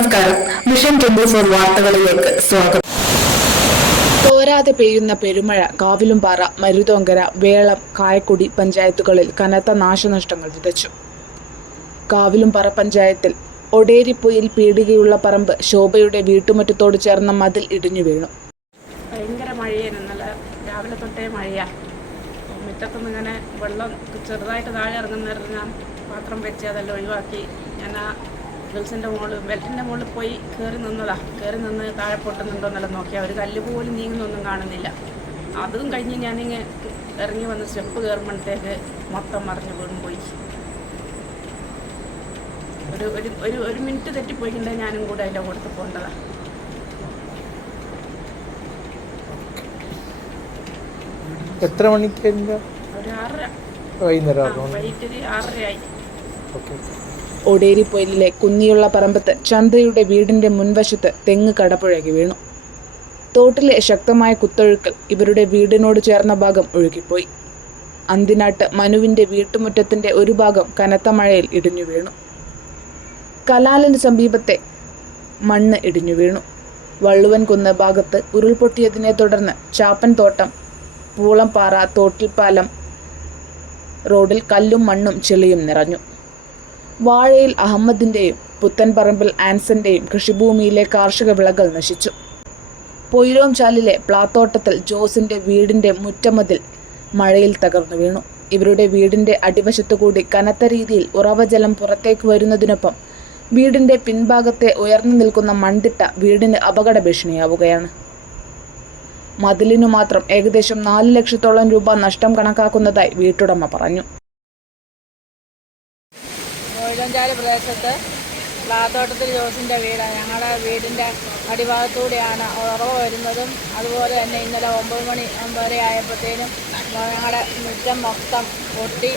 നമസ്കാരം. മിഷൻ 24 വാർത്തകളിലേക്ക് സ്വാഗതം. തോരാതെ പെയ്യുന്ന പെരുമഴ കാവിലുംപാറ, മരുതോങ്കര, വേളം, കായക്കുടി പഞ്ചായത്തുകളിൽ കനത്ത നാശനഷ്ടങ്ങൾ വിതച്ചു. കാവിലുംപാറ പഞ്ചായത്തിൽ ഒടേരിപ്പൊയിൽ പീടികയുള്ള പറമ്പ് ശോഭയുടെ വീട്ടുമുറ്റത്തോട് ചേർന്ന മതിൽ ഇടിഞ്ഞു വീണു. ഭയങ്കര മഴയാണ്. ഇന്നലെ രാവിലെ തൊട്ടേ മഴയാണ്. മുറ്റത്തുനിന്ന് ഇങ്ങനെ വെള്ളം ചെറുതായിട്ട് താഴെ ഇറങ്ങുന്നേരം ഞാൻ പാത്രം വെച്ച് അതെല്ലാം ഒഴിവാക്കി ഞാൻ ആ ഗിൽസിൻ്റെ ബെൽറ്റിൻ്റെ മുകളിൽ പോയി കയറി നിന്ന് താഴെ പൊട്ടുന്നുണ്ടോ എന്നെല്ലാം നോക്കിയാൽ ഒരു കല്ല് പോലും നീങ്ങുന്നൊന്നും കാണുന്നില്ല. അതും കഴിഞ്ഞ് ഞാനിങ്ങനെ ഇറങ്ങി വന്ന് സ്റ്റെപ്പ് കയറുമ്പോഴത്തേക്ക് മൊത്തം മറിഞ്ഞ് വീണു പോയി. ഒരു മിനിറ്റ് തെറ്റിപ്പോയിട്ടുണ്ടെങ്കിൽ ഞാനും കൂടെ അതിൻ്റെ കൊടുത്ത് പോകേണ്ടതാണ്. എത്ര മണിക്ക്? ഒരു 6:30 വൈകിട്ട് 6:30 ആയി. ഒടേരിപ്പൊയിലെ കുന്നിയുള്ള പറമ്പത്ത് ചന്ദ്രയുടെ വീടിന്റെ മുൻവശത്ത് തെങ്ങ് കടപുഴകി വീണു. തോട്ടിലെ ശക്തമായ കുത്തൊഴുക്കൽ ഇവരുടെ വീടിനോട് ചേർന്ന ഭാഗം ഒഴുകിപ്പോയി. അന്തിനാട്ട് മനുവിന്റെ വീട്ടുമുറ്റത്തിന്റെ ഒരു ഭാഗം കനത്ത മഴയിൽ ഇടിഞ്ഞു വീണു. കലാലിന് സമീപത്തെ മണ്ണ് ഇടിഞ്ഞു വീണു. വള്ളുവൻകുന്ന് ഭാഗത്ത് ഉരുൾപൊട്ടിയതിനെ തുടർന്ന് ചാപ്പൻ തോട്ടം, പൂളംപാറ, തോട്ടിൽപ്പാലം റോഡിൽ കല്ലും മണ്ണും ചെളിയും നിറഞ്ഞു. വാഴയിൽ അഹമ്മദിന്റെയും പുത്തൻപറമ്പിൽ ആൻസന്റെയും കൃഷിഭൂമിയിലെ കാർഷിക വിളകൾ നശിച്ചു. പൊയിലോംചാലിലെ പ്ലാത്തോട്ടത്തിൽ ജോസിന്റെ വീടിന്റെ മുറ്റമതിൽ മഴയിൽ തകർന്നു വീണു. ഇവരുടെ വീടിന്റെ അടിവശത്തുകൂടി കനത്ത രീതിയിൽ ഉറവജലം പുറത്തേക്ക് വരുന്നതിനൊപ്പം വീടിന്റെ പിൻഭാഗത്തെ ഉയർന്നു നിൽക്കുന്ന മൺതിട്ട വീടിന് അപകട ഭീഷണിയാവുകയാണ്. മതിലിനു മാത്രം ഏകദേശം 4 ലക്ഷത്തോളം രൂപ നഷ്ടം കണക്കാക്കുന്നതായി വീട്ടുടമ പറഞ്ഞു. പൊയിലോംചാല് പ്രദേശത്ത് പ്ലാത്തോട്ടത്തിൽ ജോസിൻ്റെ വീടാണ്. ഞങ്ങളുടെ വീടിൻ്റെ അടിഭാഗത്തൂടെയാണ് ഉറവ് വരുന്നതും. അതുപോലെ തന്നെ ഇന്നലെ 9 മണി 9:30 ആയപ്പോഴത്തേനും ഞങ്ങളുടെ മുറ്റം മൊത്തം പൊട്ടി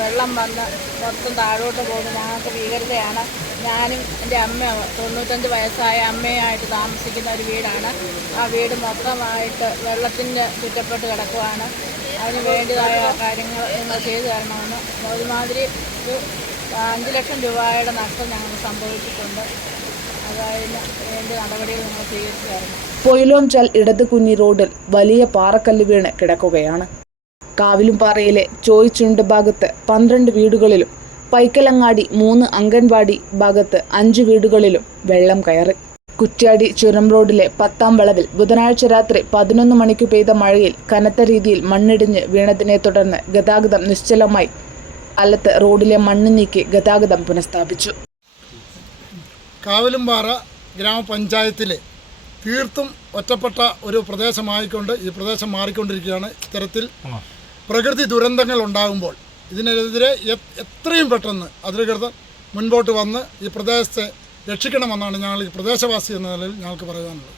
വെള്ളം വന്ന് മൊത്തം താഴോട്ട് പോകും. ഞങ്ങൾക്ക് ഭീകരതയാണ്. ഞാനും എൻ്റെ അമ്മയും 95 വയസ്സായ അമ്മയായിട്ട് താമസിക്കുന്ന ഒരു വീടാണ്. ആ വീട് മൊത്തമായിട്ട് വെള്ളത്തിന് ചുറ്റപ്പെട്ട് കിടക്കുകയാണ്. അതിന് വേണ്ടിയതായ കാര്യങ്ങൾ നിങ്ങൾ ചെയ്തു തരണമെന്ന് ഒരുമാതിരി 5 ലക്ഷം രൂപയുടെ നഷ്ടം ഞങ്ങൾക്ക് സംഭവിച്ചിട്ടുണ്ട്. അതിന് വേണ്ടി നടപടികൾ നിങ്ങൾ സ്വീകരിച്ചു തരണം. പൊയിലോംചാൽ ഇടത് കുഞ്ഞി റോഡിൽ വലിയ പാറക്കല്ല് വീണ് കിടക്കുകയാണ്. കാവിലുംപാറയിലെ ചോയ്ചുണ്ട് ഭാഗത്ത് 12 വീടുകളിലും പൈക്കലങ്ങാടി 3 അംഗൻവാടി ഭാഗത്ത് 5 വീടുകളിലും വെള്ളം കയറി. കുറ്റ്യാടി ചുരം റോഡിലെ 10-ാം വളവിൽ ബുധനാഴ്ച രാത്രി 11 മണിക്ക് പെയ്ത മഴയിൽ കനത്ത രീതിയിൽ മണ്ണിടിഞ്ഞ് വീണതിനെ തുടർന്ന് ഗതാഗതം നിശ്ചലമായി. അല്ലത്ത് റോഡിലെ മണ്ണ് നീക്കി ഗതാഗതം പുനഃസ്ഥാപിച്ചു. കാവിലുംപാറ ഗ്രാമപഞ്ചായത്തിലെ തീർത്തും ഒറ്റപ്പെട്ട ഒരു പ്രദേശമായിക്കൊണ്ട് ഈ പ്രദേശം മാറിക്കൊണ്ടിരിക്കുകയാണ്. ഇത്തരത്തിൽ പ്രകൃതി ദുരന്തങ്ങൾ ഉണ്ടാകുമ്പോൾ ഇതിനെതിരെ എത്രയും പെട്ടെന്ന് അധികൃതർ മുൻപോട്ട് വന്ന് ഈ പ്രദേശത്തെ രക്ഷിക്കണമെന്നാണ് ഞങ്ങൾ ഈ പ്രദേശവാസി എന്ന നിലയിൽ ഞങ്ങൾക്ക് പറയാനുള്ളത്.